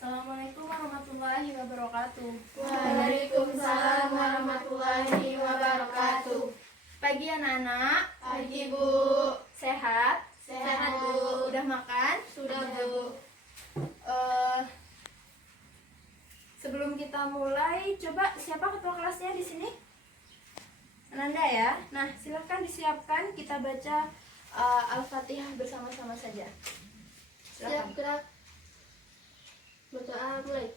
Assalamualaikum warahmatullahi wabarakatuh. Waalaikumsalam warahmatullahi wabarakatuh. Pagi anak-anak. Pagi Bu. Sehat? Sehat Bu. Udah makan? Sudah Bu. Sebelum kita mulai, coba siapa ketua kelasnya di sini? Ananda ya. Nah, silahkan disiapkan, kita baca Al-Fatihah bersama-sama saja. Siap Silakan. gerak. Berdoa mulai.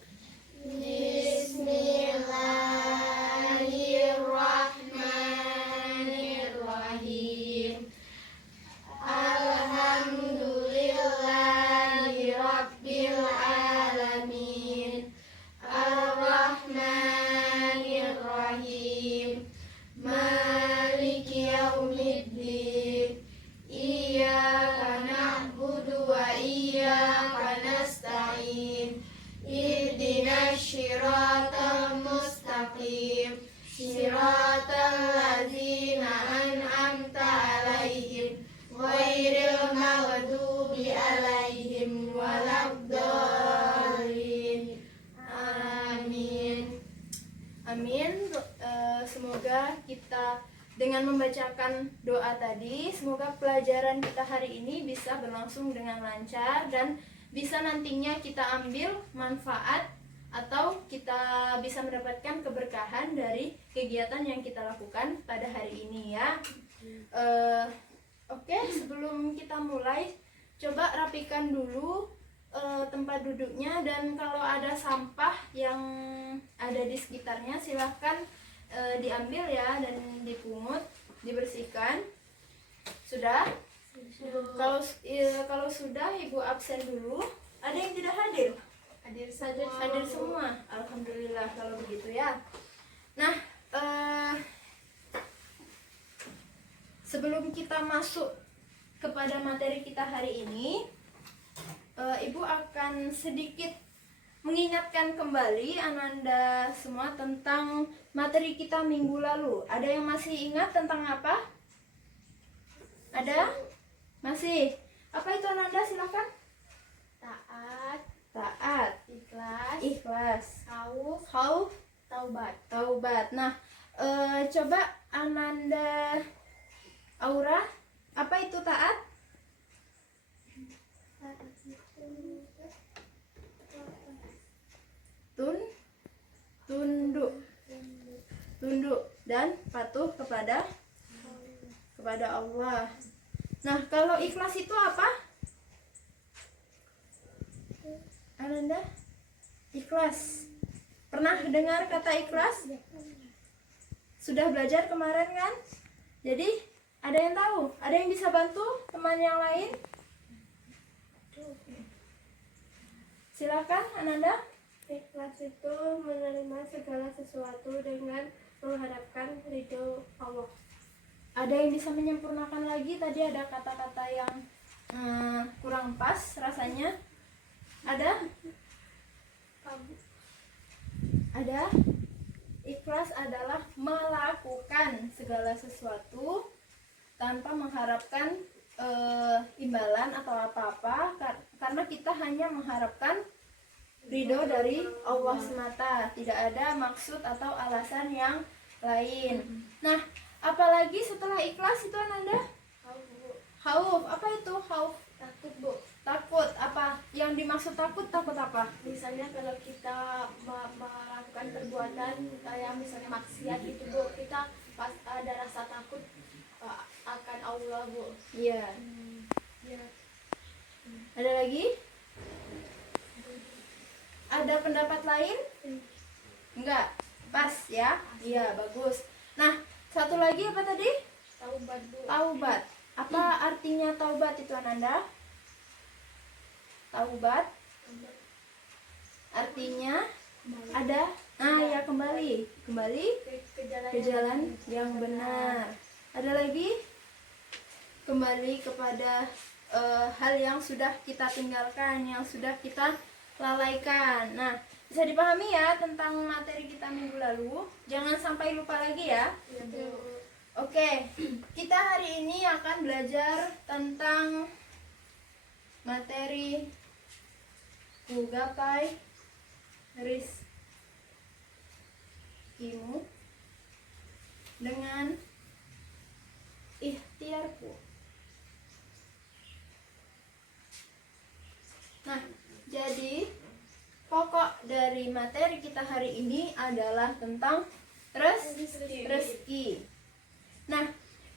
Bismillahirrahmanirrahim. Alhamdulillahi rabbil alamin. Ar-Rahmanir-Rahim. Maliki yaumiddin. Iyyaka na'budu wa iyyaka nasta'in. Ihdinas siratal mustaqim. Siratal ladzina an'amta 'alaihim ghairil maghdubi 'alaihim waladdallin. Amin. Amin. Semoga kita dengan membacakan doa tadi, semoga pelajaran kita hari ini bisa berlangsung dengan lancar dan bisa nantinya kita ambil manfaat atau kita bisa mendapatkan keberkahan dari kegiatan yang kita lakukan pada hari ini ya. Oke, sebelum kita mulai, coba rapikan dulu tempat duduknya, dan kalau ada sampah yang ada di sekitarnya silahkan diambil ya dan dipungut, dibersihkan. Sudah? Kalau sudah, Ibu absen dulu. Ada yang tidak hadir? Hadir saja. Hadir semua. Alhamdulillah kalau begitu ya. Nah, sebelum kita masuk kepada materi kita hari ini, Ibu akan sedikit mengingatkan kembali Ananda semua tentang materi kita minggu lalu. Ada yang masih ingat tentang apa? Ada? Masih? Apa itu Ananda? Silakan. Taat, Taat, ikhlas, khauf, taubat. taubat. Nah, coba Ananda, Aura, apa itu taat? Tunduk dan patuh kepada Allah. Nah, kalau ikhlas itu apa? Ananda? Ikhlas. Pernah dengar kata ikhlas? Sudah belajar kemarin kan? Jadi, ada yang tahu? Ada yang bisa bantu teman yang lain? Silakan, Ananda. Ikhlas itu menerima segala sesuatu dengan mengharapkan ridho Allah. Ada yang bisa menyempurnakan lagi? Tadi ada kata-kata yang kurang pas rasanya. Ada? Ada? Ikhlas adalah melakukan segala sesuatu tanpa mengharapkan imbalan atau apa-apa, karena kita hanya mengharapkan ridho dari Allah semata, tidak ada maksud atau alasan yang lain. Nah, apalagi setelah ikhlas itu Ananda? Khauf. Apa itu khauf? Takut Bu. Takut. Apa yang dimaksud takut? Takut apa? Misalnya kalau kita melakukan perbuatan yang misalnya maksiat gitu Bu, kita pas ada rasa takut akan Allah Bu. Iya. Ya. Ada lagi? Ada pendapat lain? Enggak. Pas ya? Iya, bagus. Nah, satu lagi apa tadi? Taubat Bu. Taubat. Apa artinya taubat itu Ananda? Taubat artinya ada, ya kembali ke jalan yang benar. Ada lagi? Kembali kepada hal yang sudah kita tinggalkan, yang sudah kita lalaikan. Nah, bisa dipahami ya tentang materi kita minggu lalu. Jangan sampai lupa lagi ya. Ya, Bu. Oke, kita hari ini akan belajar tentang materi gapai rizkimu dengan ikhtiarku. Nah, jadi pokok dari materi kita hari ini adalah tentang rezeki. Nah,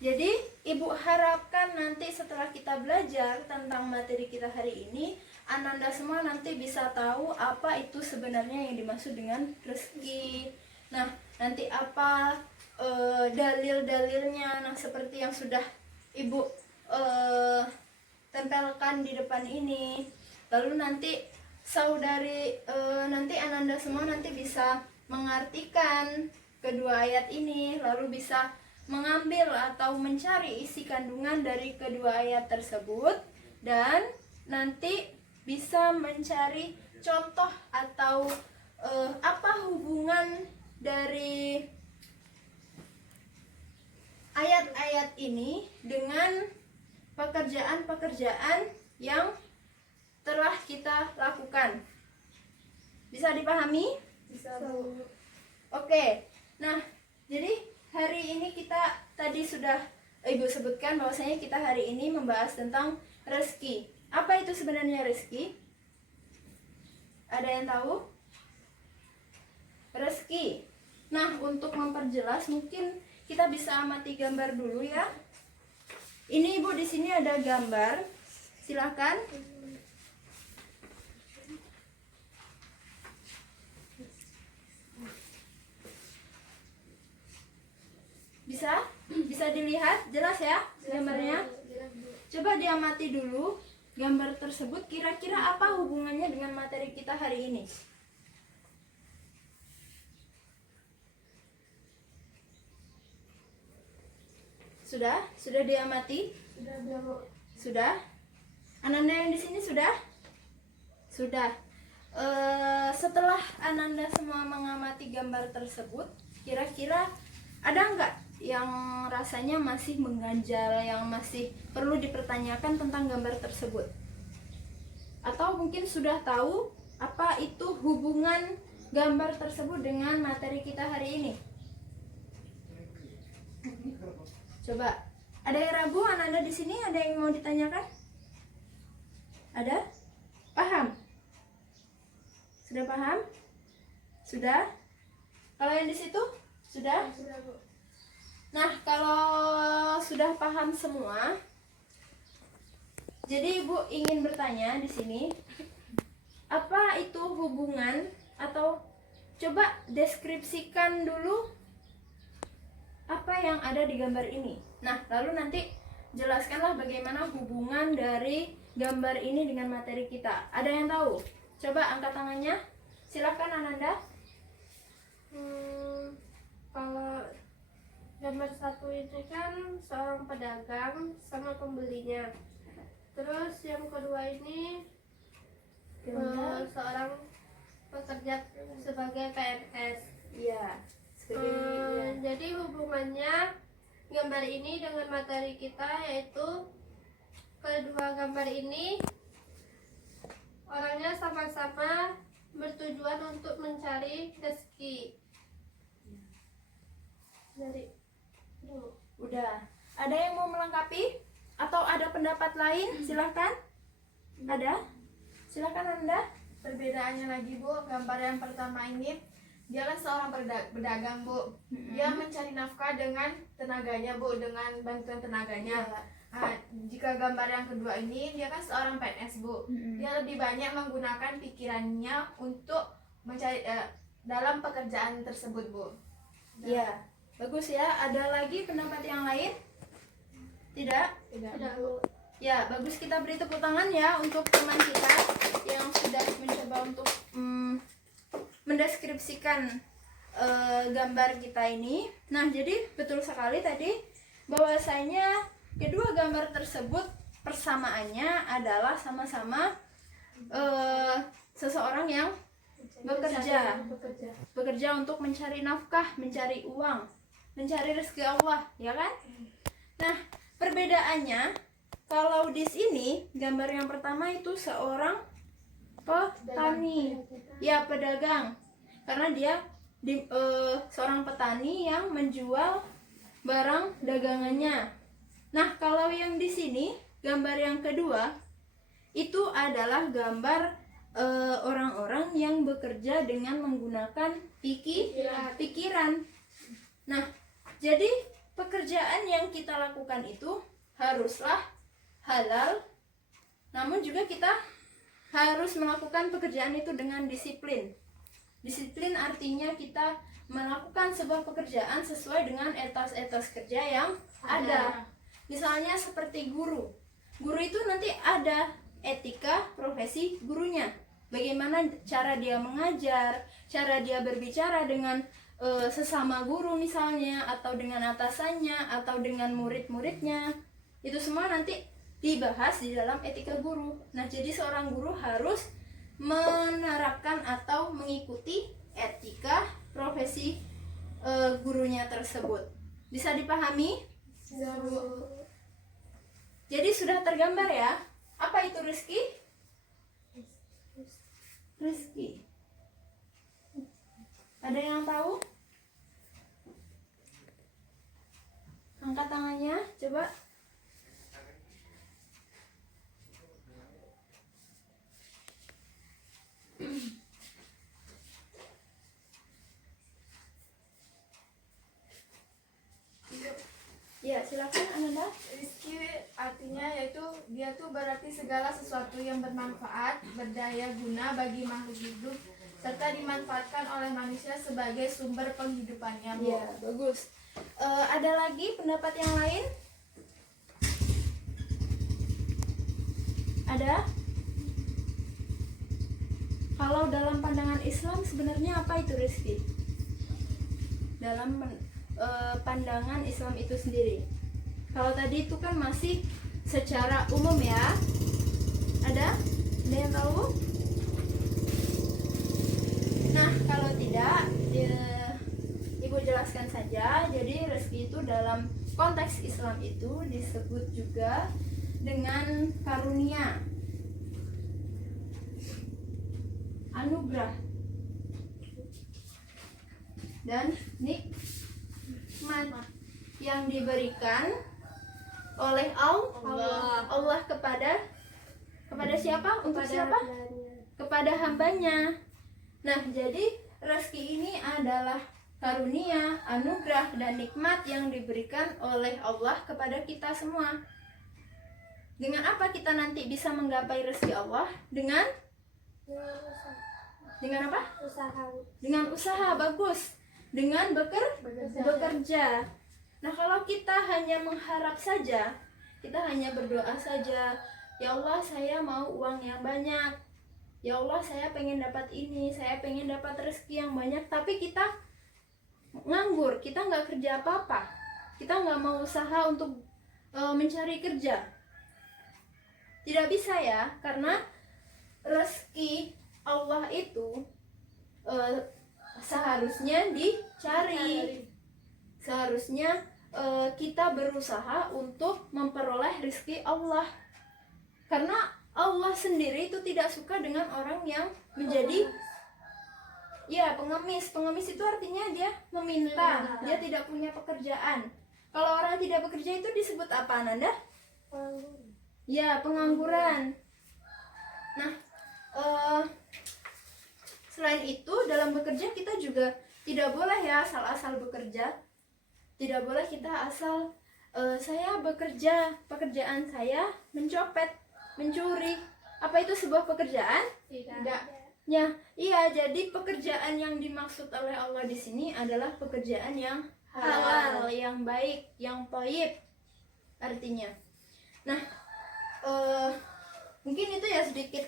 jadi Ibu harapkan nanti setelah kita belajar tentang materi kita hari ini, Ananda semua nanti bisa tahu apa itu sebenarnya yang dimaksud dengan rezeki. Nah, nanti apa dalil-dalilnya, nah seperti yang sudah Ibu tempelkan di depan ini. Lalu nanti nanti Ananda semua nanti bisa mengartikan kedua ayat ini, lalu bisa mengambil atau mencari isi kandungan dari kedua ayat tersebut, dan nanti bisa mencari contoh atau apa hubungan dari ayat-ayat ini dengan pekerjaan-pekerjaan yang telah kita lakukan. Bisa dipahami? Bisa, Bu. Oke. Nah, jadi hari ini kita tadi sudah Ibu sebutkan bahwasanya kita hari ini membahas tentang rezeki. Apa itu sebenarnya rezeki? Ada yang tahu? Rezeki. Nah, untuk memperjelas mungkin kita bisa amati gambar dulu ya. Ini Ibu di sini ada gambar. Silakan. Bisa dilihat jelas ya gambarnya? Coba diamati dulu gambar tersebut, kira-kira apa hubungannya dengan materi kita hari ini? Sudah diamati? Sudah, Bu. Sudah? Ananda yang di sini sudah? Sudah. Setelah Ananda semua mengamati gambar tersebut, kira-kira ada nggak yang rasanya masih mengganjal, yang masih perlu dipertanyakan tentang gambar tersebut? Atau mungkin sudah tahu apa itu hubungan gambar tersebut dengan materi kita hari ini? Coba, ada yang ragu? Ananda di sini ada yang mau ditanyakan? Ada? Paham? Sudah paham? Sudah? Kalau yang di situ? Sudah? Sudah, Bu. Nah, kalau sudah paham semua, jadi Ibu ingin bertanya di sini, apa itu hubungan, atau coba deskripsikan dulu apa yang ada di gambar ini. Nah, lalu nanti jelaskanlah bagaimana hubungan dari gambar ini dengan materi kita. Ada yang tahu? Coba angkat tangannya. Silakan Ananda. Kalau gambar satu itu kan seorang pedagang sama pembelinya. Terus yang kedua ini seorang pekerja sebagai PNS. Iya. Jadi hubungannya gambar ini dengan materi kita, yaitu kedua gambar ini orangnya sama-sama bertujuan untuk mencari rezeki. Dari Udah. Ada yang mau melengkapi atau ada pendapat lain? Silakan. Ada? Silakan Anda. Perbedaannya lagi, Bu, gambar yang pertama ini dia kan seorang pedagang, Bu. Dia mencari nafkah dengan tenaganya, Bu, dengan bantuan tenaganya. Nah, jika gambar yang kedua ini dia kan seorang PNS, Bu. Dia lebih banyak menggunakan pikirannya untuk mencari dalam pekerjaan tersebut, Bu. Iya. Bagus ya. Ada lagi pendapat yang lain? Tidak? Tidak, Bu. Ya, bagus, kita beri tepuk tangan ya untuk teman kita yang sudah mencoba untuk mendeskripsikan gambar kita ini. Nah, jadi betul sekali tadi bahwasanya kedua gambar tersebut persamaannya adalah sama-sama seseorang yang bekerja untuk mencari nafkah, mencari uang, mencari rezeki Allah, ya kan? Nah, perbedaannya kalau di sini gambar yang pertama itu seorang petani. Ya, pedagang. Karena dia seorang petani yang menjual barang dagangannya. Nah, kalau yang di sini gambar yang kedua itu adalah gambar orang-orang yang bekerja dengan menggunakan pikiran. Nah, jadi pekerjaan yang kita lakukan itu haruslah halal, namun juga kita harus melakukan pekerjaan itu dengan disiplin. Disiplin artinya kita melakukan sebuah pekerjaan sesuai dengan etos-etos kerja yang ada. Misalnya seperti guru. Guru itu nanti ada etika profesi gurunya. Bagaimana cara dia mengajar, cara dia berbicara dengan sesama guru misalnya, atau dengan atasannya, atau dengan murid-muridnya. Itu semua nanti dibahas di dalam etika guru. Nah, jadi seorang guru harus menerapkan atau mengikuti etika profesi gurunya tersebut. Bisa dipahami? Jadi sudah tergambar ya. Apa itu rezeki? Rezeki. Ada yang tahu? Angkat tangannya, coba. Ya, silakan Ananda. Rizki artinya yaitu dia tuh berarti segala sesuatu yang bermanfaat, berdaya guna bagi makhluk hidup, serta dimanfaatkan oleh manusia sebagai sumber penghidupannya. Bu. Ya, bagus. Ada lagi pendapat yang lain? Ada? Kalau dalam pandangan Islam sebenarnya apa itu rezeki? Dalam pandangan Islam itu sendiri. Kalau tadi itu kan masih secara umum ya. Ada? Ada yang tahu? Nah, kalau tidak, Ibu jelaskan saja. Jadi rezeki itu dalam konteks Islam itu disebut juga dengan karunia, anugerah, dan nikmat yang diberikan oleh Allah kepada siapa? Untuk siapa? Kepada hambanya. Nah, jadi rezeki ini adalah karunia, anugerah, dan nikmat yang diberikan oleh Allah kepada kita semua. Dengan apa kita nanti bisa menggapai rezeki Allah? Dengan apa? Dengan usaha, bagus. Dengan bekerja. Nah, kalau kita hanya mengharap saja, kita hanya berdoa saja, ya Allah saya mau uang yang banyak, ya Allah saya pengen dapat ini, saya pengen dapat rezeki yang banyak, tapi kita nganggur, kita nggak kerja apa-apa, kita nggak mau usaha untuk mencari kerja. Tidak bisa ya, karena rezeki Allah itu seharusnya dicari. Seharusnya kita berusaha untuk memperoleh rezeki Allah. Karena Allah sendiri itu tidak suka dengan orang yang menjadi pengemis. Pengemis itu artinya dia meminta, dia tidak punya pekerjaan. Kalau orang tidak bekerja itu disebut apa, Nanda? Ya, pengangguran. Nah, selain itu dalam bekerja kita juga tidak boleh ya asal-asal bekerja. Tidak boleh kita asal saya bekerja, pekerjaan saya mencopet, mencuri. Apa itu sebuah pekerjaan? Tidak. Ya, iya. Jadi pekerjaan yang dimaksud oleh Allah di sini adalah pekerjaan yang halal, yang baik, yang thayyib artinya. Nah, mungkin itu ya sedikit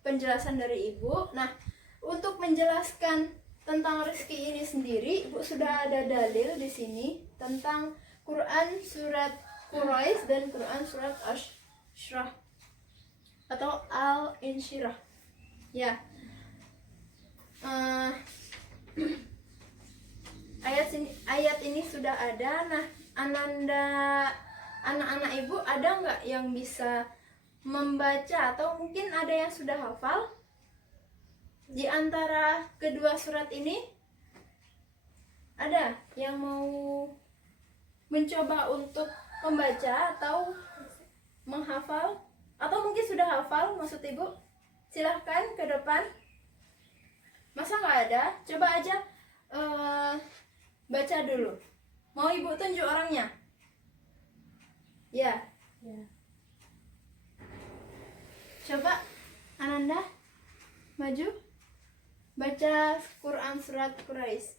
penjelasan dari Ibu. Nah, untuk menjelaskan tentang rezeki ini sendiri, Ibu sudah ada dalil di sini tentang Quran surat Quraisy dan Quran surat Asy-Syurah atau Al-Insyirah. Ya. Ayat ini sudah ada. Nah, anak-anak Ibu ada nggak yang bisa membaca atau mungkin ada yang sudah hafal di antara kedua surat ini? Ada yang mau mencoba untuk membaca atau menghafal, atau mungkin sudah hafal maksud ibu? Silahkan ke depan. Masa nggak ada? Coba aja baca dulu. Mau ibu tunjuk orangnya? Ya. Coba Ananda maju baca Quran surat Quraisy.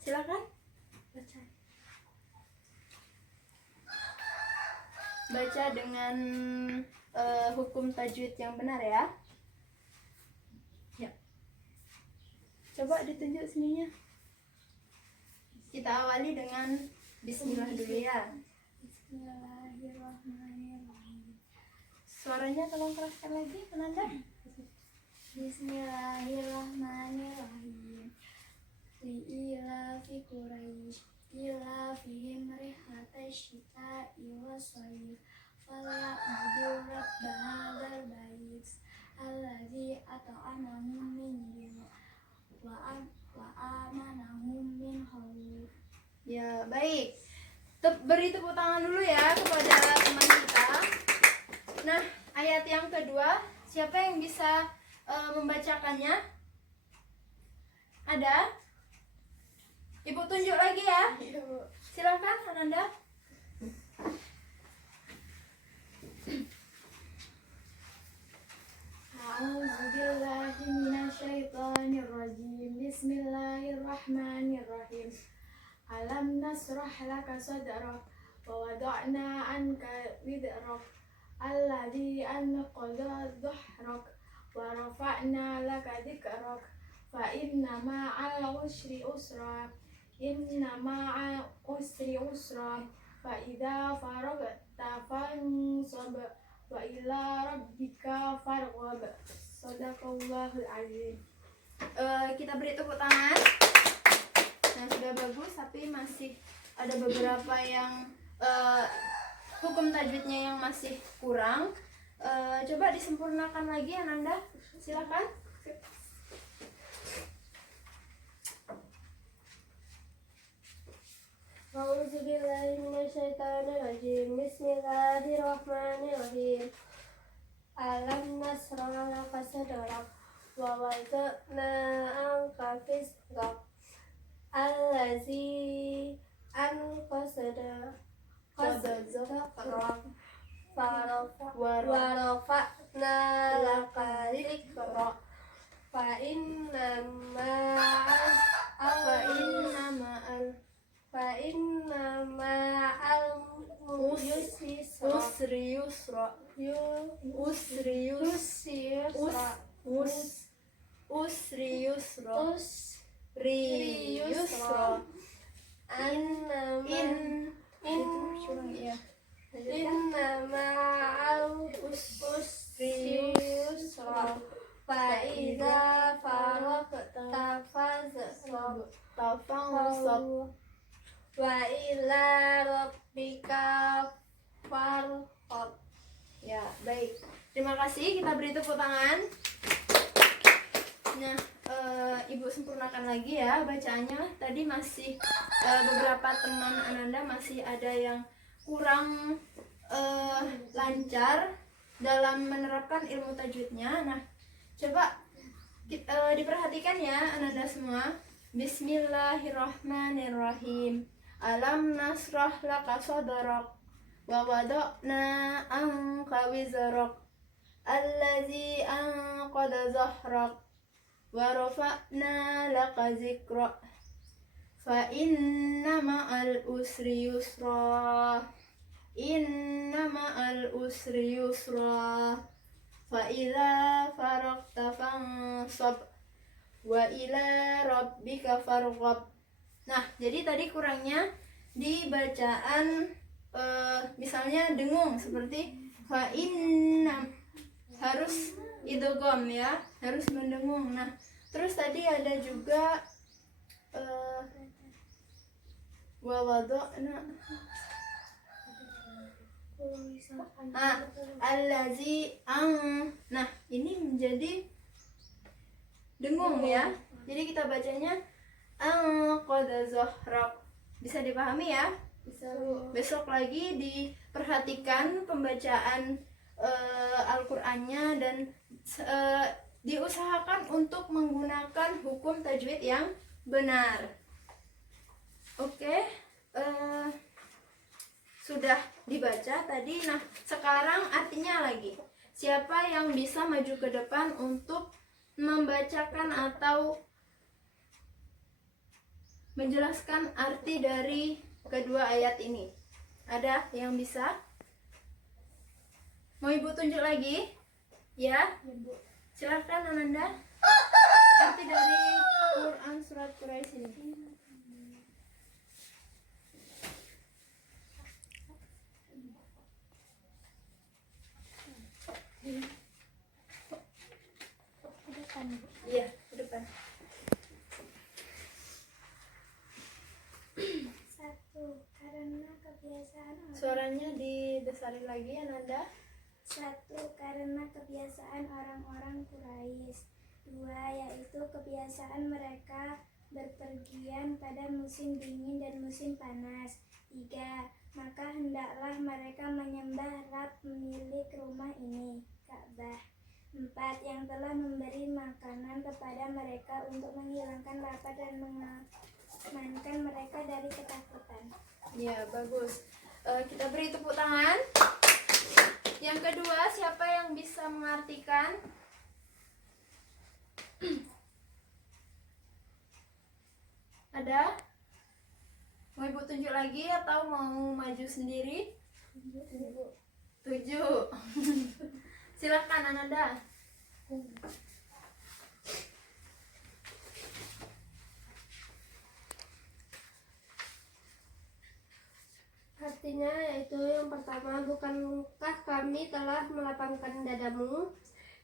Silakan baca. Baca dengan hukum tajwid yang benar ya. Ya. Coba ditunjuk sininya. Kita awali dengan bismillah dulu ya. Bismillahirrahmanirrahim. Suaranya tolong keraskan lagi, Ananda. Bismillahirrahmanirrahim. Li'ilafi Quraisy ilafihim rihlatash syita'i was-shayf falyabudu rabb hadzal bait alladzi at'amahum min ju' wa amanahum min khauf. Ya, baik. Beri tepuk tangan dulu ya kepada teman kita. Nah, ayat yang kedua, siapa yang bisa membacakannya? Ada? Ibu tunjuk lagi ya. Silakan Ananda. A'udzubillahi minasyaitonirrajim. Bismillahirrahmanirrahim. Alam nasrah laka sadrak wa wada'na anka widrak alladzi anqadha dhahrak wa rafa'na laka dhikrak fa inna ma'al usri usra inna ma'al usri usra fa idza faragta fansab wa ila rabbika farghab. Shadaqallahul azim. Kita beri tepuk tangan. Nah, sudah bagus, tapi masih ada beberapa yang hukum tajwidnya yang masih kurang. Coba disempurnakan lagi Ananda, silakan. A'udzubillahi minasyaitonirrajim. Bismillahirrahmanirrahim. Alam nasrah laka sadrak wa wada'na anka wizrak allazi anqasada qadrak wa rafa'na laka dhikrak fa inna ma'al usri yusra. Inna ma'al usri yusra fa idza faragta fansab wa ila rabbika farghab. Ya, baik. Terima kasih, kita beri tepuk tangan. Nah, Ibu sempurnakan lagi ya bacaannya. Tadi masih beberapa teman Ananda masih ada yang kurang lancar dalam menerapkan ilmu tajwidnya. Nah, coba diperhatikan ya Ananda semua. Bismillahirrahmanirrahim. Alam nasrah laka sadrak wa wada'na anka wizrak allazi anqadha dhahrak wa rafa'na laka dhikrak fa inna ma'al usri yusra inna ma'al usri yusra fa idza faragta fansab wa ila rabbika farghab. Nah, jadi tadi kurangnya di bacaan misalnya dengung seperti fa inna, harus idgham ya, harus mendengung. Nah, terus tadi ada juga wa wada'na Allazi ang. Nah, ini menjadi dengung ya. Jadi kita bacanya ang qad zahraq. Bisa dipahami ya? Bisa Bu. Besok lagi diperhatikan pembacaan Al-Qur'annya dan diusahakan untuk menggunakan hukum tajwid yang benar. Oke, sudah dibaca tadi. Nah, sekarang artinya lagi. Siapa yang bisa maju ke depan untuk membacakan atau menjelaskan arti dari kedua ayat ini? Ada yang bisa? Mau Ibu tunjuk lagi? Ya? Silahkan Ananda. Arti dari Quran surat Quraisy ini. Iya, ke depan. Karena kebiasaan Suaranya dibesarin lagi Ananda. 1. Karena kebiasaan orang-orang Quraisy. 2. Yaitu kebiasaan mereka berpergian pada musim dingin dan musim panas. 3. Maka hendaklah mereka menyembah Rabb pemilik rumah ini, Ka'bah. 4. Yang telah memberi makanan kepada mereka untuk menghilangkan lapar dan mengamankan mereka dari ketakutan. Ya, bagus. Kita beri tepuk tangan. Yang kedua, siapa yang bisa mengartikan? Ada? Mau Ibu tunjuk lagi atau mau maju sendiri? Tujuh. Silakan Ananda. Artinya yaitu yang pertama, bukankah kami telah melapangkan dadamu?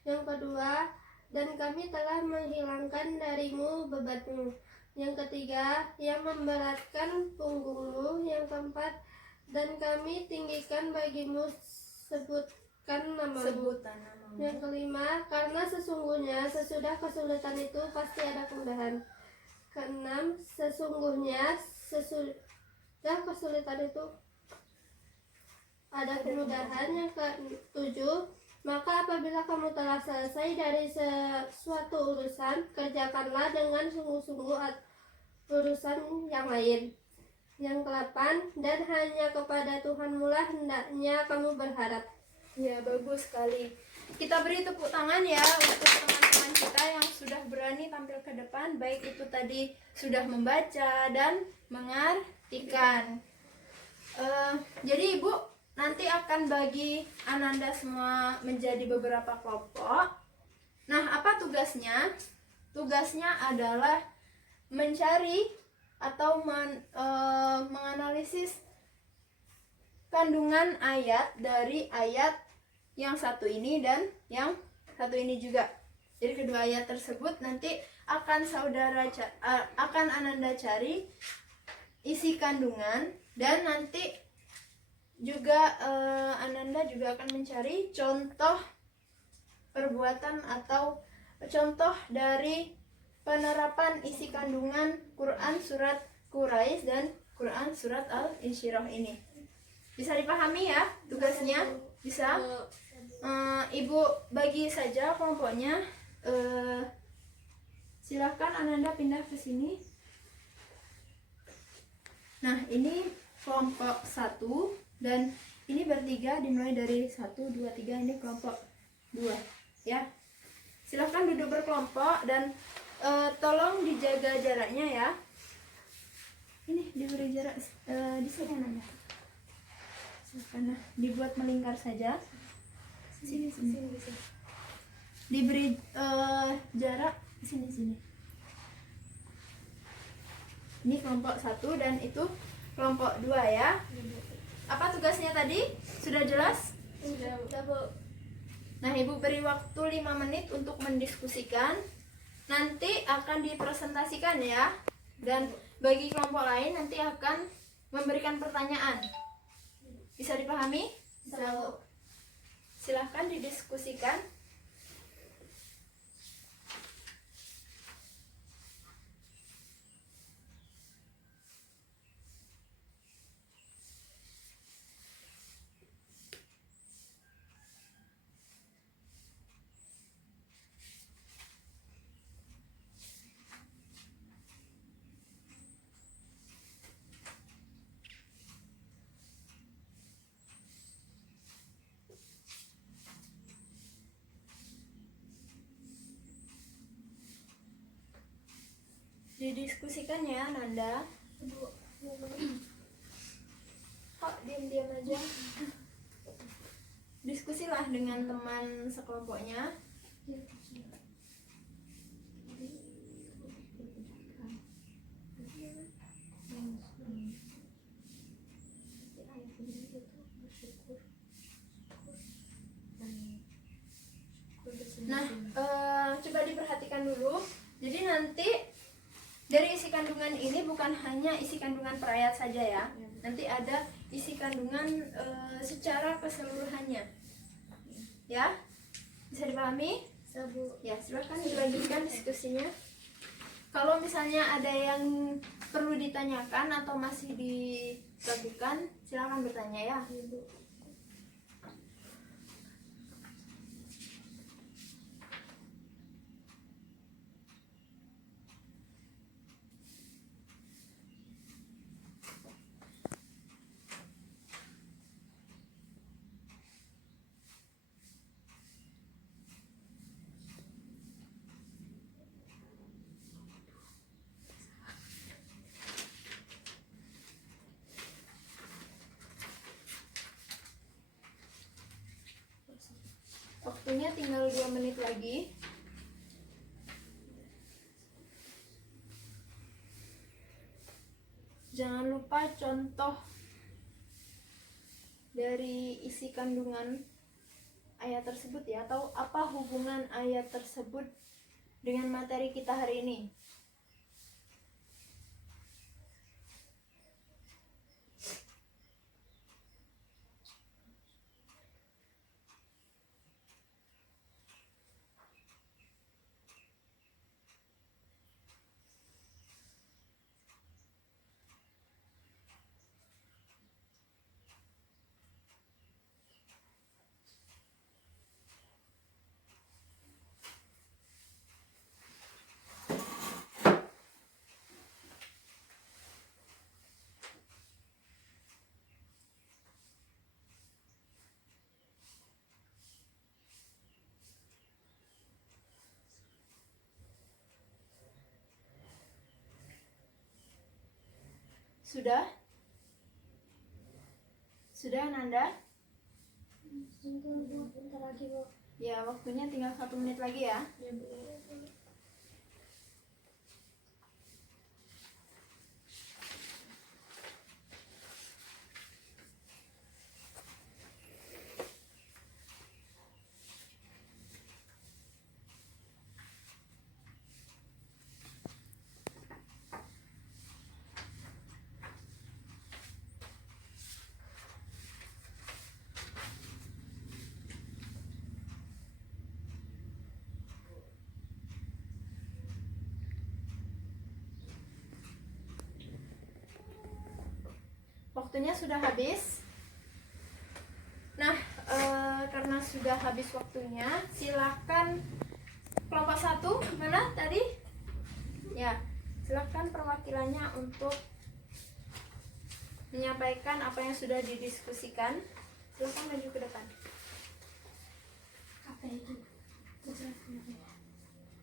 Yang kedua, dan kami telah menghilangkan darimu bebanmu. Yang ketiga, yang memberatkan punggungmu. Yang keempat, dan kami tinggikan bagimu sebutkan namamu. Sebutan namamu. Yang kelima, karena sesungguhnya sesudah kesulitan itu pasti ada kemudahan. Keenam, sesungguhnya sesudah kesulitan itu ada kemudahan. Yang ketujuh, maka apabila kamu telah selesai dari sesuatu urusan, kerjakanlah dengan sungguh-sungguh urusan yang lain. Yang ke-8, dan hanya kepada Tuhanmu lah hendaknya kamu berharap. Ya, bagus sekali. Kita beri tepuk tangan ya untuk teman-teman kita yang sudah berani tampil ke depan, baik itu tadi sudah membaca dan mengartikan. Jadi Ibu nanti akan bagi Ananda semua menjadi beberapa kelompok. Nah, apa tugasnya? Tugasnya adalah mencari atau menganalisis kandungan ayat dari ayat yang satu ini dan yang satu ini juga. Jadi kedua ayat tersebut nanti akan akan Ananda cari isi kandungan, dan nanti juga Ananda juga akan mencari contoh perbuatan atau contoh dari penerapan isi kandungan Quran surat Quraisy dan Quran surat Al-Insyirah ini. Bisa dipahami ya tugasnya? Bisa? Ibu bagi saja kelompoknya. Silahkan Ananda pindah ke sini. Nah, ini kelompok 1 dan ini bertiga, dimulai dari 1, 2, 3. Ini kelompok 2 ya. Silahkan duduk berkelompok dan tolong dijaga jaraknya ya. Ini diberi jarak di sini Ananda. Silahkan, dibuat melingkar saja. Sini. Diberi jarak sini. Ini kelompok 1 dan itu kelompok 2 ya. Apa tugasnya tadi? Sudah jelas? Sudah Bu. Nah, Ibu beri waktu 5 menit untuk mendiskusikan. Nanti akan dipresentasikan ya. Dan bagi kelompok lain nanti akan memberikan pertanyaan. Bisa dipahami? didiskusikan? Didiskusikan ya, Nanda. Kok diam-diam aja? Diskusilah dengan teman sekelompoknya. Nah, coba diperhatikan dulu. Jadi nanti dari isi kandungan ini bukan hanya isi kandungan per ayat saja ya. Nanti ada isi kandungan secara keseluruhannya. Ya? Bisa dipahami? Ya, silakan dilanjutkan diskusinya. Kalau misalnya ada yang perlu ditanyakan atau masih diragukan, silakan bertanya ya. Waktunya tinggal 2 menit lagi. Jangan lupa contoh dari isi kandungan ayat tersebut ya, atau apa hubungan ayat tersebut dengan materi kita hari ini. Sudah? Sudah, Nanda? Bentar lagi, Bu. Ya, waktunya tinggal 1 menit lagi ya. Waktunya sudah habis. Nah, karena sudah habis waktunya, silakan kelompok 1 mana tadi? Ya, silakan perwakilannya untuk menyampaikan apa yang sudah didiskusikan. Silakan maju ke depan. Apa itu?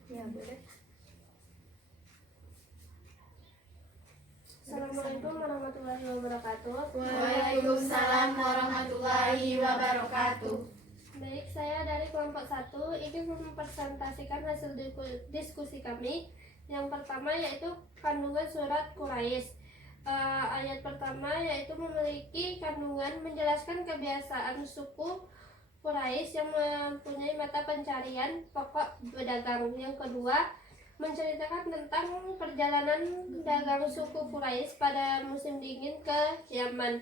Ya, boleh. Assalamualaikum warahmatullahi wabarakatuh. Waalaikumsalam warahmatullahi wabarakatuh. Baik, saya dari kelompok 1 ingin mempresentasikan hasil diskusi kami. Yang pertama yaitu kandungan surat Quraisy. Ayat pertama yaitu memiliki kandungan menjelaskan kebiasaan suku Quraisy yang mempunyai mata pencarian pokok pedagang. Yang kedua, menceritakan tentang perjalanan dagang suku Quraisy pada musim dingin ke Yaman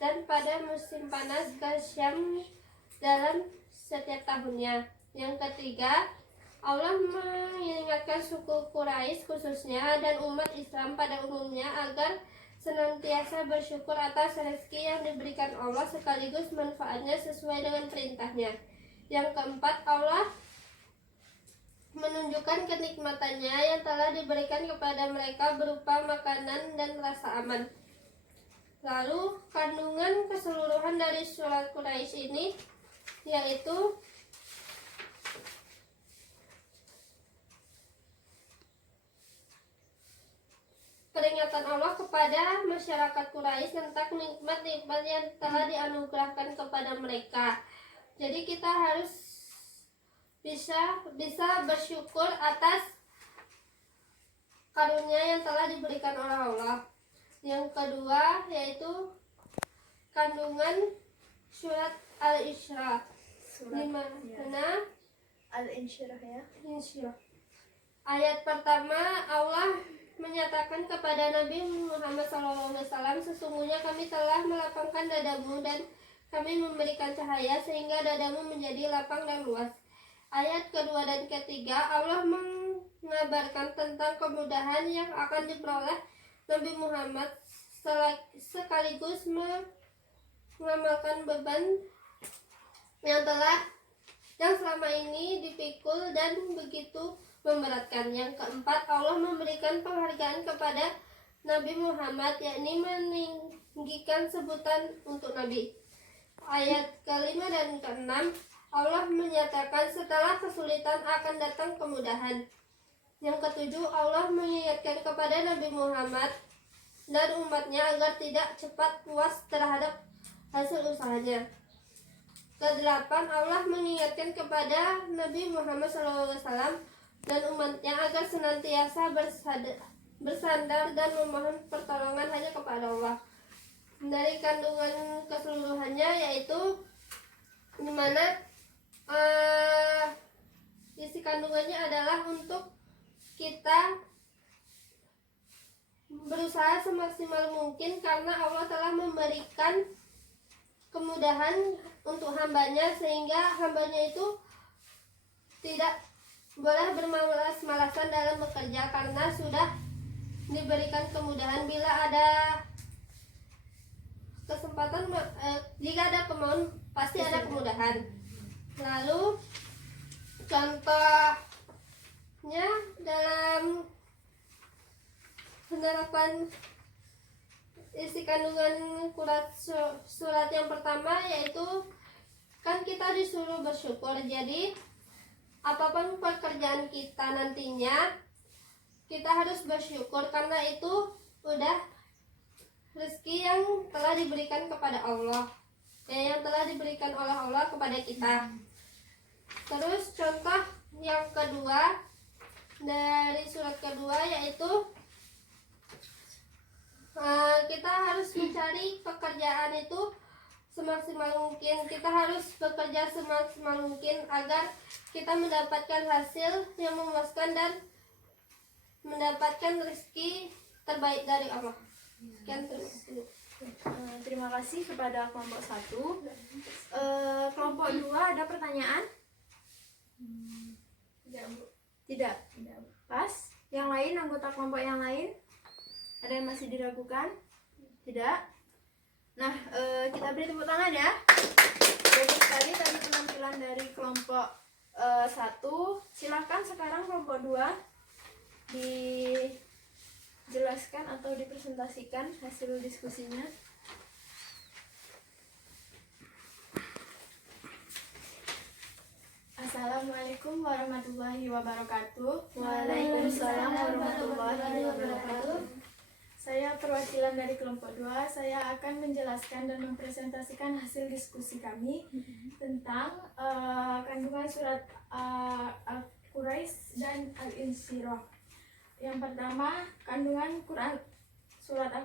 dan pada musim panas ke Syam dalam setiap tahunnya. Yang ketiga, Allah mengingatkan suku Quraisy khususnya dan umat Islam pada umumnya agar senantiasa bersyukur atas rezeki yang diberikan Allah sekaligus manfaatnya sesuai dengan perintahnya. Yang keempat, Allah menunjukkan kenikmatannya yang telah diberikan kepada mereka berupa makanan dan rasa aman. Lalu kandungan keseluruhan dari surat Quraisy ini yaitu peringatan Allah kepada masyarakat Quraisy tentang nikmat-nikmat yang telah dianugerahkan kepada mereka. Jadi kita harus bisa bersyukur atas karunia yang telah diberikan oleh Allah. Yang kedua yaitu kandungan surat Al-Isra, di mana Al-Insyirah ya. ayat pertama Allah menyatakan kepada Nabi Muhammad SAW, sesungguhnya kami telah melapangkan dadamu dan kami memberikan cahaya sehingga dadamu menjadi lapang dan luas. Ayat kedua dan ketiga Allah mengabarkan tentang kemudahan yang akan diperoleh Nabi Muhammad sekaligus mengamalkan beban yang selama ini dipikul dan begitu memberatkan. Yang keempat, Allah memberikan penghargaan kepada Nabi Muhammad, yakni meninggikan sebutan untuk Nabi. Ayat kelima dan keenam, Allah menyatakan setelah kesulitan akan datang kemudahan. Yang ketujuh, Allah mengingatkan kepada Nabi Muhammad dan umatnya agar tidak cepat puas terhadap hasil usahanya. Kedelapan, Allah mengingatkan kepada Nabi Muhammad SAW dan umatnya agar senantiasa bersandar dan memohon pertolongan hanya kepada Allah. Dari kandungan keseluruhannya yaitu dimana isi kandungannya adalah untuk kita berusaha semaksimal mungkin karena Allah telah memberikan kemudahan untuk hambanya sehingga hambanya itu tidak boleh bermalas-malasan dalam bekerja karena sudah diberikan kemudahan. Bila ada kesempatan, jika ada kemauan pasti ada kemudahan. Lalu contohnya dalam penerapan isi kandungan surat yang pertama yaitu kan kita disuruh bersyukur. Jadi apapun pekerjaan kita nantinya kita harus bersyukur karena itu udah rezeki yang telah diberikan kepada Allah, yang telah diberikan oleh Allah kepada kita. Terus contoh yang kedua dari surat kedua yaitu kita harus mencari pekerjaan itu semaksimal mungkin. Kita harus bekerja semaksimal mungkin agar kita mendapatkan hasil yang memuaskan dan mendapatkan rezeki terbaik dari Allah. Sekian, Terima kasih kepada kelompok 1. Kelompok 2 ada pertanyaan? Tidak. Pas. Yang lain, anggota kelompok yang lain? Ada yang masih diragukan? Tidak. Nah, kita beri tepuk tangan ya. Bagus sekali tadi penampilan dari kelompok 1. Silakan sekarang kelompok 2 dijelaskan atau dipresentasikan hasil diskusinya. Assalamualaikum warahmatullahi wabarakatuh. Waalaikumsalam warahmatullahi wabarakatuh. Saya perwakilan dari kelompok 2. Saya akan menjelaskan dan mempresentasikan hasil diskusi kami tentang kandungan surat Al-Quraisy dan Al-Insyirah. Yang pertama, kandungan surat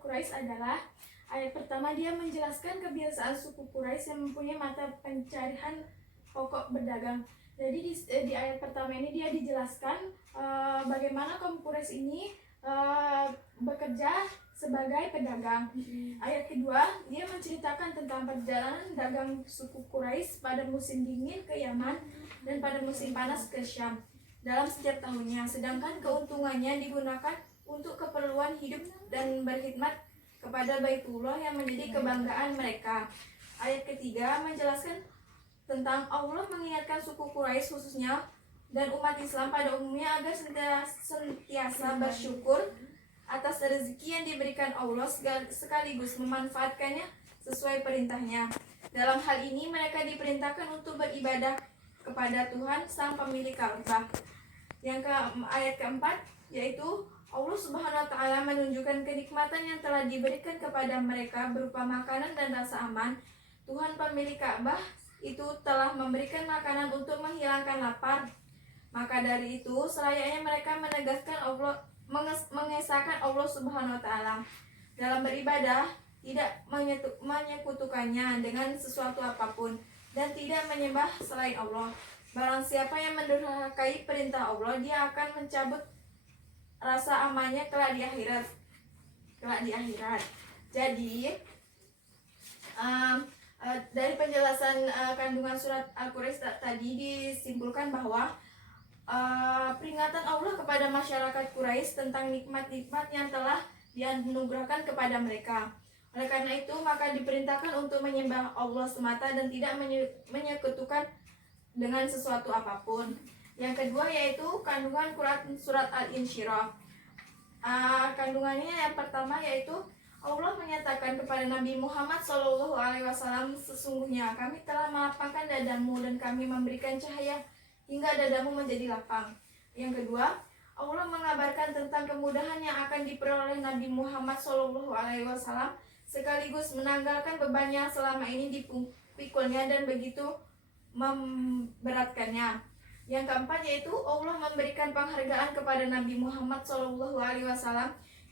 Quraisy adalah ayat pertama. Dia menjelaskan kebiasaan suku Quraisy yang mempunyai mata pencarian pokok berdagang. Jadi di ayat pertama ini dia dijelaskan bagaimana kaum Quraisy ini bekerja sebagai pedagang. Ayat kedua, dia menceritakan menceritakan tentang perjalanan dagang suku Quraisy pada musim dingin ke Yaman dan pada musim panas ke Syam dalam setiap tahunnya, sedangkan keuntungannya digunakan untuk keperluan hidup dan berkhidmat kepada Baitullah yang menjadi kebanggaan mereka. Ayat ketiga menjelaskan tentang Allah mengingatkan suku Quraisy khususnya dan umat Islam pada umumnya agar sentiasa bersyukur atas rezeki yang diberikan Allah sekaligus memanfaatkannya sesuai perintahnya. Dalam hal ini mereka diperintahkan untuk beribadah kepada Tuhan sang pemilik Ka'bah. Ayat keempat yaitu Allah Subhanahu wa taala menunjukkan kenikmatan yang telah diberikan kepada mereka berupa makanan dan rasa aman. Tuhan pemilik Ka'bah itu telah memberikan makanan untuk menghilangkan lapar. Maka dari itu selayaknya mereka menegaskan Allah, mengesahkan Allah Subhanahu wa taala dalam beribadah, tidak menyekutukannya dengan sesuatu apapun dan tidak menyembah selain Allah. Barang siapa yang mendurhakai perintah Allah, dia akan mencabut rasa amannya kelak di akhirat. Jadi dari penjelasan kandungan surat Al-Quraisy tadi disimpulkan bahwa peringatan Allah kepada masyarakat Quraisy tentang nikmat-nikmat yang telah dianugerahkan kepada mereka. Oleh karena itu, maka diperintahkan untuk menyembah Allah semata dan tidak menyekutukan dengan sesuatu apapun. Yang kedua yaitu kandungan Quran surat Al-Insyirah. Kandungannya yang pertama yaitu Allah menyatakan kepada Nabi Muhammad SAW, sesungguhnya kami telah melapangkan dadamu dan kami memberikan cahaya hingga dadamu menjadi lapang. Yang kedua, Allah mengabarkan tentang kemudahan yang akan diperoleh Nabi Muhammad SAW sekaligus menanggalkan beban yang selama ini dipikulnya dan begitu memberatkannya. Yang keempat yaitu Allah memberikan penghargaan kepada Nabi Muhammad SAW,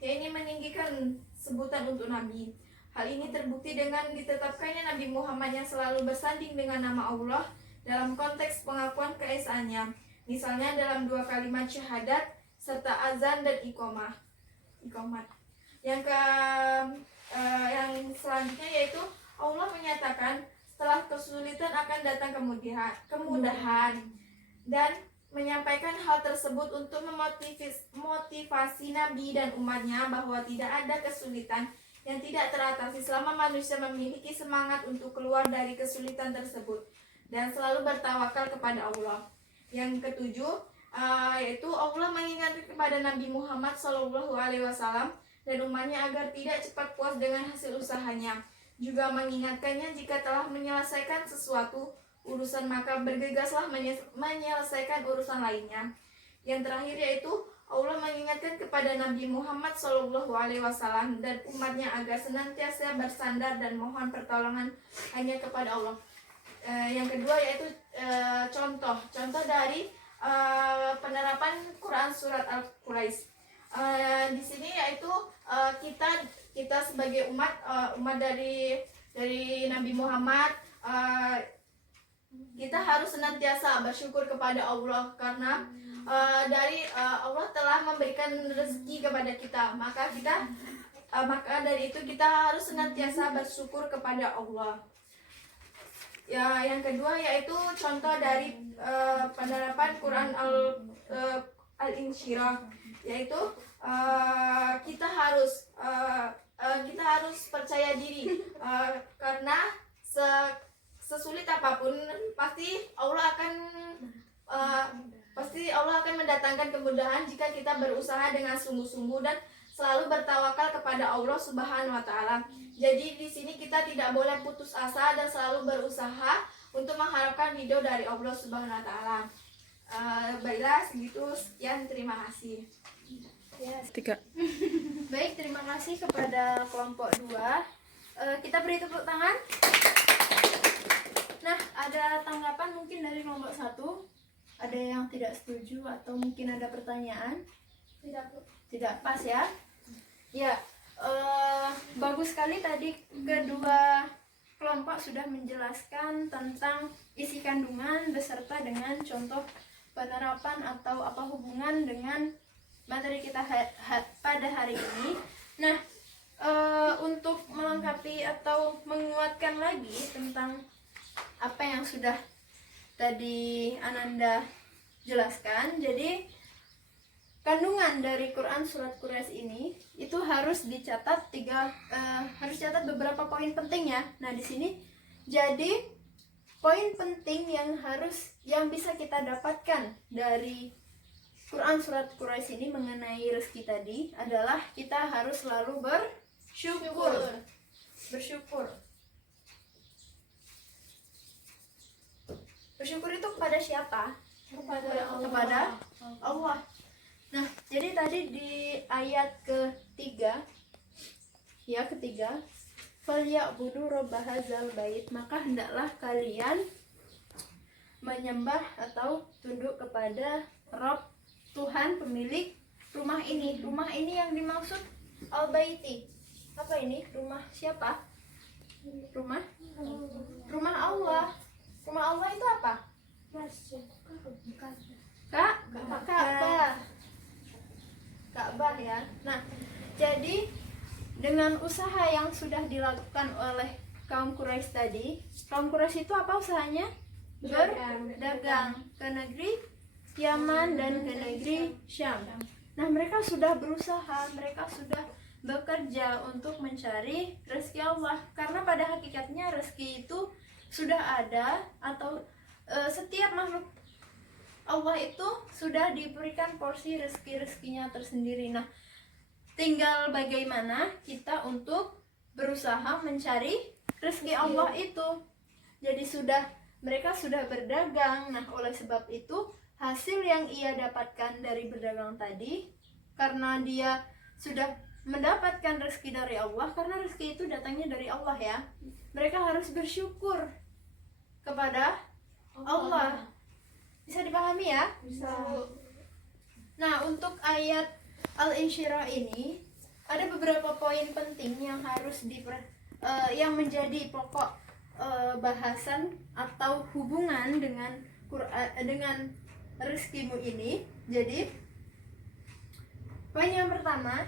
yaitu meninggikan sebutan untuk Nabi. Hal ini terbukti dengan ditetapkannya Nabi Muhammad yang selalu bersanding dengan nama Allah dalam konteks pengakuan keesaannya, misalnya dalam 2 kalimat syahadat serta azan dan iqomat. Yang selanjutnya yaitu Allah menyatakan setelah kesulitan akan datang kemudahan dan menyampaikan hal tersebut untuk memotivasi Nabi dan umatnya bahwa tidak ada kesulitan yang tidak teratasi selama manusia memiliki semangat untuk keluar dari kesulitan tersebut dan selalu bertawakal kepada Allah. Yang ketujuh yaitu Allah mengingatkan kepada Nabi Muhammad SAW dan umatnya agar tidak cepat puas dengan hasil usahanya, juga mengingatkannya jika telah menyelesaikan sesuatu urusan maka bergegaslah menyelesaikan urusan lainnya. Yang terakhir yaitu Allah mengingatkan kepada Nabi Muhammad SAW dan umatnya agar senantiasa bersandar dan mohon pertolongan hanya kepada Allah. Yang kedua yaitu contoh dari penerapan Quran surat Al-Quraisy. Di sini yaitu kita sebagai umat dari Nabi Muhammad, kita harus senantiasa bersyukur kepada Allah karena Allah telah memberikan rezeki kepada kita, maka dari itu kita harus senantiasa bersyukur kepada Allah. Ya, yang kedua yaitu contoh dari penerapan Quran Al-Insyirah, yaitu kita harus percaya diri karena sesulit apapun pasti Allah akan mendatangkan kemudahan jika kita berusaha dengan sungguh-sungguh dan selalu bertawakal kepada Allah Subhanahu wa taala. Jadi di sini kita tidak boleh putus asa dan selalu berusaha untuk mengharapkan ridho dari Allah Subhanahu wa taala. Baiklah, segitu, sekian, terima kasih. Ya. Baik, terima kasih kepada kelompok 2. Kita beri tepuk tangan. Nah, ada tanggapan mungkin dari kelompok 1. Ada yang tidak setuju atau mungkin ada pertanyaan? Tidak pas ya? Ya, bagus sekali tadi kedua kelompok sudah menjelaskan tentang isi kandungan beserta dengan contoh penerapan atau apa hubungan dengan materi kita pada hari ini. Nah, untuk melengkapi atau menguatkan lagi tentang apa yang sudah tadi Ananda jelaskan, jadi kandungan dari Quran Surat Quraisy ini itu harus dicatat harus catat beberapa poin penting ya. Nah di sini jadi poin penting yang bisa kita dapatkan dari Quran Surat Quraisy ini mengenai rezeki tadi adalah kita harus selalu bersyukur. Bersyukur itu kepada siapa? Kepada Allah. Nah, jadi tadi di ayat ketiga, "Falyabudu rabb hadzal bait", maka hendaklah kalian menyembah atau tunduk kepada Rabb, Tuhan pemilik rumah ini. Rumah ini yang dimaksud al-baiti. Apa ini? Rumah siapa? Rumah Allah. Rumah Allah itu apa? Ka'bah ya. Nah, jadi dengan usaha yang sudah dilakukan oleh kaum Quraisy tadi, kaum Quraisy itu apa usahanya? Berdagang ke negeri Yaman dan ke negeri Syam. Nah, mereka sudah berusaha, mereka sudah bekerja untuk mencari rezeki Allah, karena pada hakikatnya rezeki itu sudah ada, atau setiap makhluk Allah itu sudah diberikan porsi rezeki-rezekinya tersendiri. Nah, tinggal bagaimana kita untuk berusaha mencari rezeki Allah itu. Jadi mereka sudah berdagang. Nah, oleh sebab itu hasil yang ia dapatkan dari berdagang tadi, karena dia sudah mendapatkan rezeki dari Allah, karena rezeki itu datangnya dari Allah ya, mereka harus bersyukur kepada Allah. Bisa dipahami ya? Bisa. Nah, untuk ayat Al-Insyirah ini ada beberapa poin penting yang harus yang menjadi pokok bahasan atau hubungan dengan dengan rezekimu ini. Jadi poin yang pertama,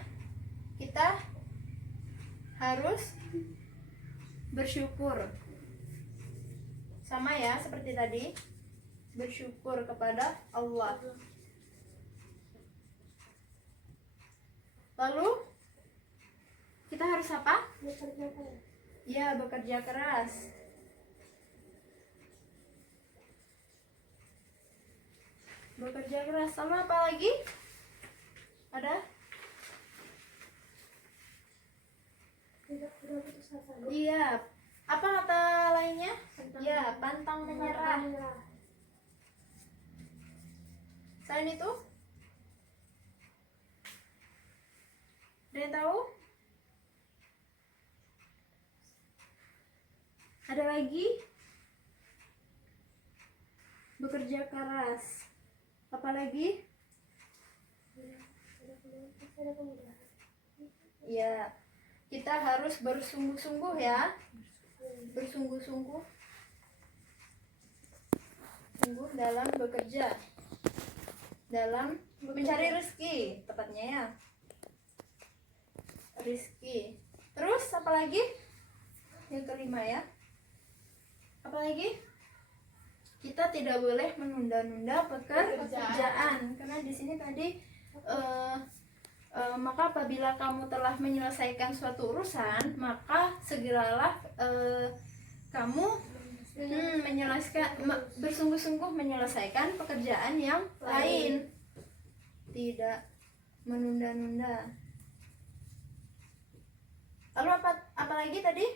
kita harus bersyukur. Sama ya seperti tadi, bersyukur kepada Allah. Lalu kita harus apa? Ya, bekerja keras. Bekerja keras. Sama apa lagi? Ada? Iya. Apa kata lainnya? Ya, pantang menyerah. Selain itu, ada yang tahu? Ada lagi? Bekerja keras. Apa lagi? Ya, kita harus bersungguh-sungguh ya. Bersungguh-sungguh dalam bekerja, dalam mencari rezeki, tepatnya ya, rezeki. Terus apa lagi? Yang kelima ya, apa lagi? Kita tidak boleh menunda-nunda pekerjaan, karena di sini tadi maka apabila kamu telah menyelesaikan suatu urusan, maka segeralah kamu bersungguh-sungguh menyelesaikan pekerjaan yang lain, tidak menunda-nunda. Lalu apa lagi tadi?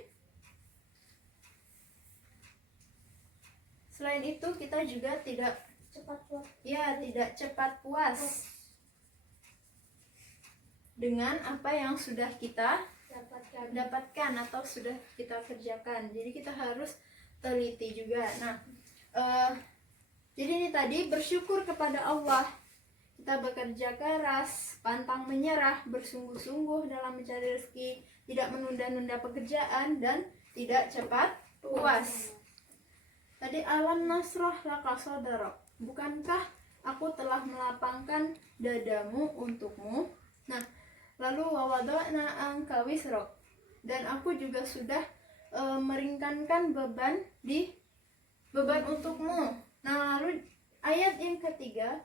Selain itu, kita juga tidak cepat puas dengan apa yang sudah kita dapatkan atau sudah kita kerjakan. Jadi kita harus teliti juga. Nah, jadi ini tadi bersyukur kepada Allah, kita bekerja keras, pantang menyerah, bersungguh-sungguh dalam mencari rezeki, tidak menunda-nunda pekerjaan, dan tidak cepat puas. Tadi alam nasrah laka sadrak, bukankah aku telah melapangkan dadamu untukmu? Nah, Lalu wawadona angka wisrok, dan aku juga sudah meringankan beban untukmu. Nah, lalu ayat yang ketiga,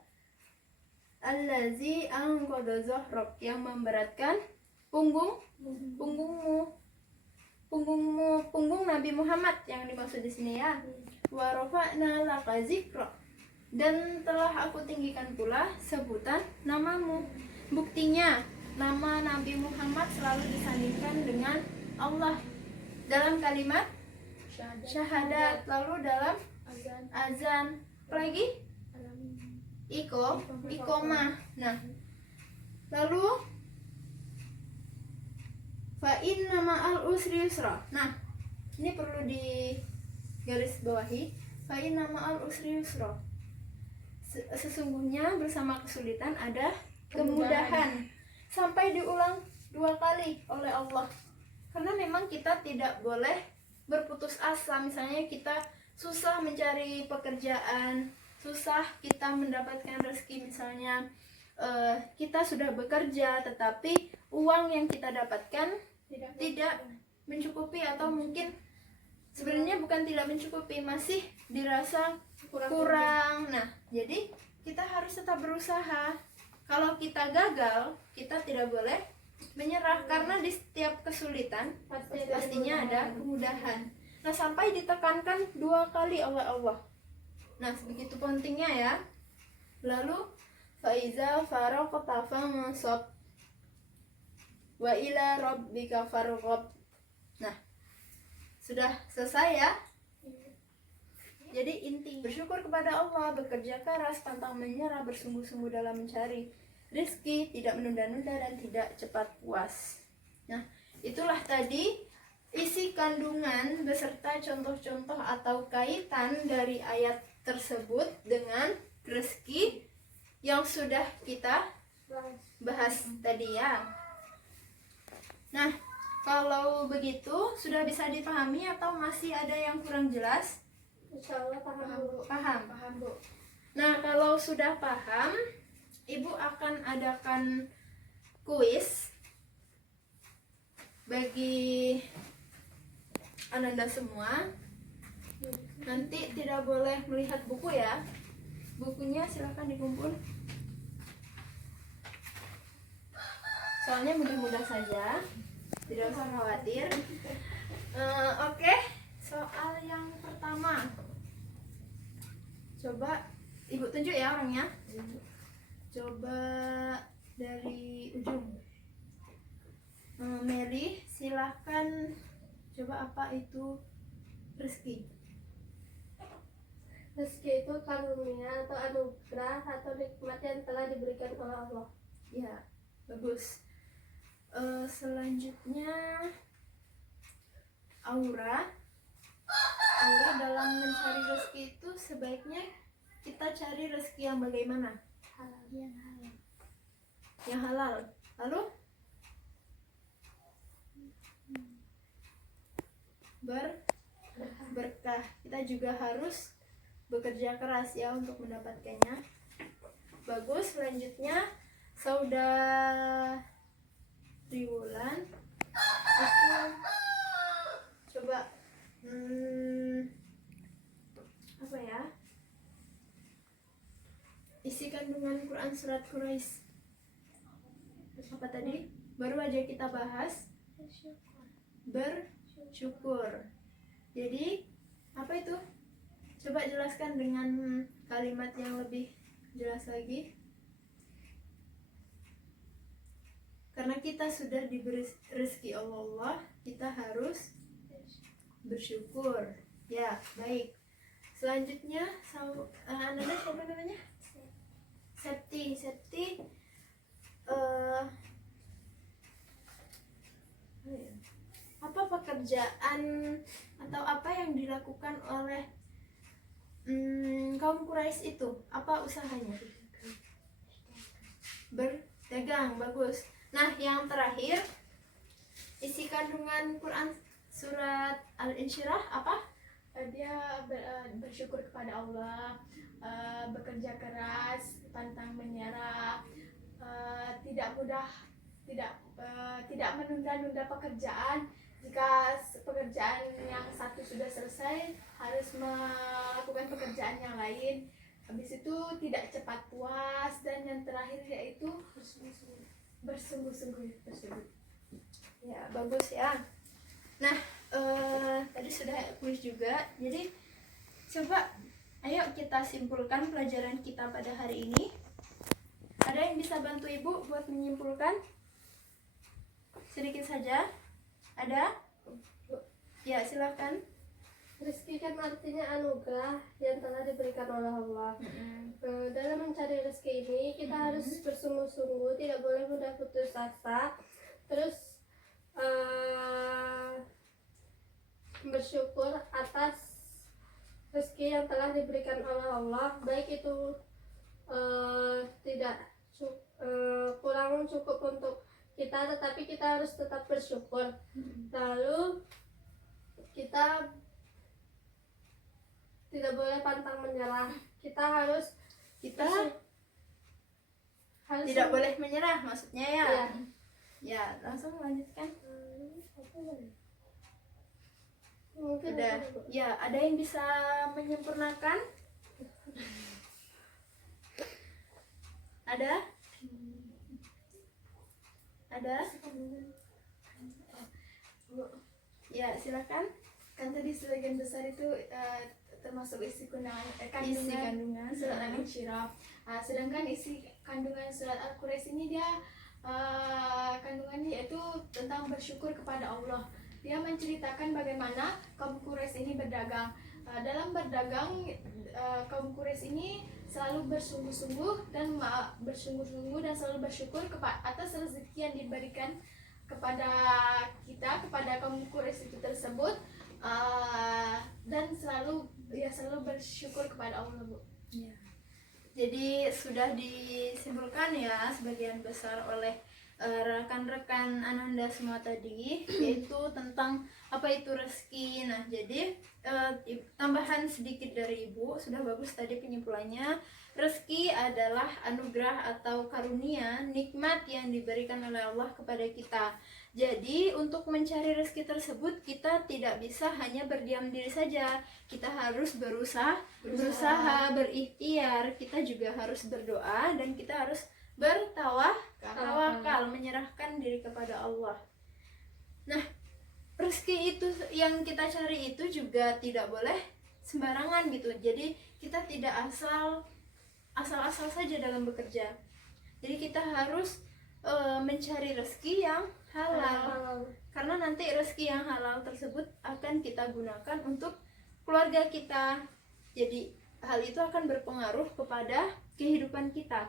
allazi anqadha zahrok, yang memberatkan punggungmu. Punggung Nabi Muhammad yang dimaksud di sini ya. Wa rafa'na laka zikra, dan telah aku tinggikan pula sebutan namamu. Buktinya nama Nabi Muhammad selalu disandingkan dengan Allah dalam kalimat syahadat, lalu dalam azan, apalagi iqomah. Nah, lalu fa inna ma'al usri yusra. Nah, ini perlu di garis bawahi, fa inna ma'al usri yusra. Sesungguhnya bersama kesulitan ada kemudahan. Sampai diulang 2 kali oleh Allah. Karena memang kita tidak boleh berputus asa. Misalnya kita susah mencari pekerjaan, susah kita mendapatkan rezeki, misalnya kita sudah bekerja tetapi uang yang kita dapatkan tidak mencukupi, atau mungkin sebenarnya bukan tidak mencukupi, masih dirasa kurang. Nah, jadi kita harus tetap berusaha. Kalau kita gagal, kita tidak boleh menyerah, karena di setiap kesulitan pastinya ada kemudahan. Nah, sampai ditekankan 2 kali oleh Allah. Nah, begitu pentingnya ya. Lalu faiza faraqta fansab wa ila rabbika farghab. Nah, sudah selesai ya. Jadi inti bersyukur kepada Allah, bekerja keras, pantang menyerah, bersungguh-sungguh dalam mencari rezeki, tidak menunda-nunda dan tidak cepat puas. Nah, itulah tadi isi kandungan beserta contoh-contoh atau kaitan dari ayat tersebut dengan rezeki yang sudah kita bahas tadi ya. Nah, kalau begitu sudah bisa dipahami atau masih ada yang kurang jelas? Insya Allah paham Bu. Paham Bu. Nah, kalau sudah paham, Ibu akan adakan kuis bagi Ananda semua. Nanti tidak boleh melihat buku ya. Bukunya silakan dikumpul. Soalnya mudah-mudah saja, tidak usah khawatir. Oke. Soal yang pertama, coba Ibu tunjuk ya orangnya. Coba dari ujung. Mary, silahkan coba apa itu rezeki. Rezeki itu karunia atau anugerah atau nikmat yang telah diberikan oleh Allah. Ya, bagus. Selanjutnya aura dalam mencari rezeki itu sebaiknya kita cari rezeki yang bagaimana? Yang halal. Lalu berkah. Kita juga harus bekerja keras ya untuk mendapatkannya. Bagus. Selanjutnya saudari Wulan itu coba apa ya, isi kandungan Quran surat Quraisy apa tadi? Baru aja kita bahas bersyukur. Jadi apa itu? Coba jelaskan dengan kalimat yang lebih jelas lagi. Karena kita sudah diberi rezeki Allah, kita harus bersyukur. Ya, baik. Selanjutnya, Ananda siapa namanya? Septi. Apa pekerjaan atau apa yang dilakukan oleh kaum Quraisy itu? Apa usahanya? Berdagang. Bagus. Nah, yang terakhir, isi kandungan Quran surat Al-Insyirah apa? Dia bersyukur kepada Allah, bekerja keras, pantang menyerah, tidak mudah tidak menunda-nunda pekerjaan. Jika pekerjaan yang satu sudah selesai, harus melakukan pekerjaan yang lain. Habis itu tidak cepat puas, dan yang terakhir yaitu bersungguh-sungguh. Ya, bagus ya. Nah, tadi sudah kuis juga. Jadi coba ayo kita simpulkan pelajaran kita pada hari ini. Ada yang bisa bantu Ibu buat menyimpulkan? Sedikit saja. Ada? Ya, silakan. Rezeki kan artinya anugerah yang telah diberikan oleh Allah. Dalam mencari rezeki ini kita harus bersungguh-sungguh, tidak boleh mudah putus asa. Terus bersyukur atas rezeki yang telah diberikan oleh Allah, baik itu tidak kurang cukup untuk kita, tetapi kita harus tetap bersyukur. Lalu kita tidak boleh pantang menyerah. Kita harus Tidak boleh menyerah maksudnya ya. Iya. Ya, langsung lanjutkan. mungkin Udah. Ya, ada yang bisa menyempurnakan? Ada? Ada? Ya, silakan. Kan tadi sebagian besar itu termasuk isi Isi kandungan surat Al-Insyirah. Sedangkan isi kandungan surat Al-Quraisy ini dia kandungannya yaitu tentang bersyukur kepada Allah. Dia menceritakan bagaimana kaum Quraisy ini berdagang. Dalam berdagang, kaum Quraisy ini selalu bersungguh-sungguh dan selalu bersyukur atas rezeki yang diberikan kepada kita, kepada kaum Quraisy itu tersebut, dan selalu bersyukur kepada Allah, Bu. Ya. Jadi sudah disimpulkan ya sebagian besar oleh rekan-rekan Ananda semua tadi, yaitu tentang apa itu rezeki. Nah, jadi tambahan sedikit dari Ibu, sudah bagus tadi penyimpulannya. Rezeki adalah anugerah atau karunia, nikmat yang diberikan oleh Allah kepada kita. Jadi untuk mencari rezeki tersebut kita tidak bisa hanya berdiam diri saja. Kita harus berusaha, berikhtiar. Kita juga harus berdoa dan kita harus bertawakal, menyerahkan diri kepada Allah. Nah, rezeki itu yang kita cari itu juga tidak boleh sembarangan gitu. Jadi kita tidak asal-asal saja dalam bekerja. Jadi kita harus mencari rezeki yang halal. Karena nanti rezeki yang halal tersebut akan kita gunakan untuk keluarga kita. Jadi hal itu akan berpengaruh kepada kehidupan kita.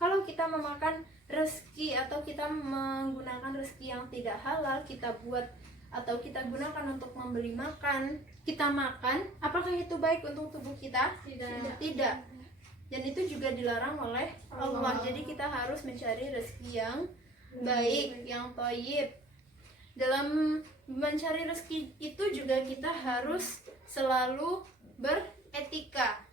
Kalau kita memakan rezeki atau kita menggunakan rezeki yang tidak halal, kita buat atau kita gunakan untuk membeli makan, kita makan, apakah itu baik untuk tubuh kita? Tidak. Dan itu juga dilarang oleh Allah. Jadi kita harus mencari rezeki yang baik, yang thayyib. Dalam mencari rezeki itu juga kita harus selalu beretika.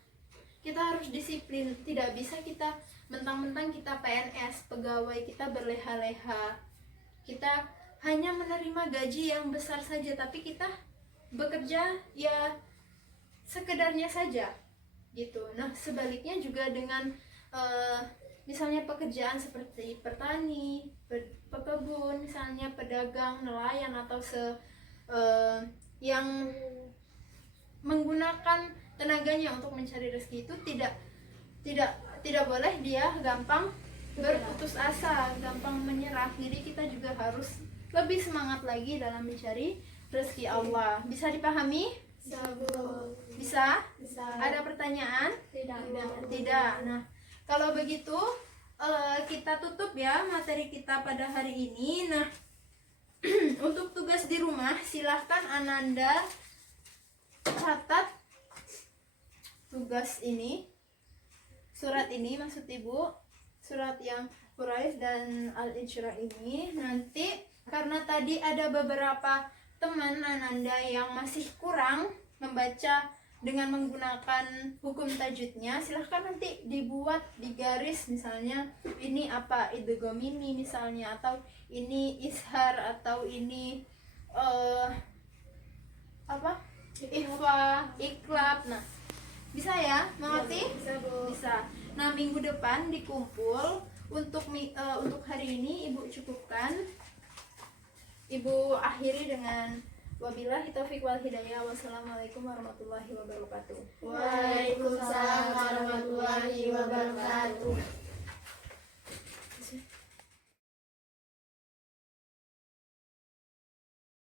Kita harus disiplin. Tidak bisa kita mentang-mentang kita PNS, pegawai kita berleha-leha. Kita hanya menerima gaji yang besar saja, tapi kita bekerja ya sekedarnya saja gitu. Nah, sebaliknya juga dengan misalnya pekerjaan seperti petani, pekebun, misalnya pedagang, nelayan atau yang menggunakan tenaganya untuk mencari rezeki itu tidak boleh dia gampang berputus asa, gampang menyerah. Jadi kita juga harus lebih semangat lagi dalam mencari rezeki Allah. Bisa dipahami? Bisa? Ada pertanyaan? Tidak. Nah, kalau begitu kita tutup ya materi kita pada hari ini. Nah, untuk tugas di rumah silahkan Ananda catat tugas ini, surat ini maksud Ibu, surat yang Quraisy dan Al-Insyirah ini. Nanti karena tadi ada beberapa teman Ananda yang masih kurang membaca dengan menggunakan hukum tajwidnya, silahkan nanti dibuat di garis, misalnya ini apa, idgham ini misalnya, atau ini ishar, atau ini apa, ikhfa, iklab. Nah, bisa ya, mengerti? Bisa Bu. Bisa. Nah, minggu depan dikumpul. Untuk hari ini Ibu cukupkan. Ibu akhiri dengan wabillahi taufiq wal hidayah. Wassalamualaikum warahmatullahi wabarakatuh. Waalaikumsalam warahmatullahi wabarakatuh.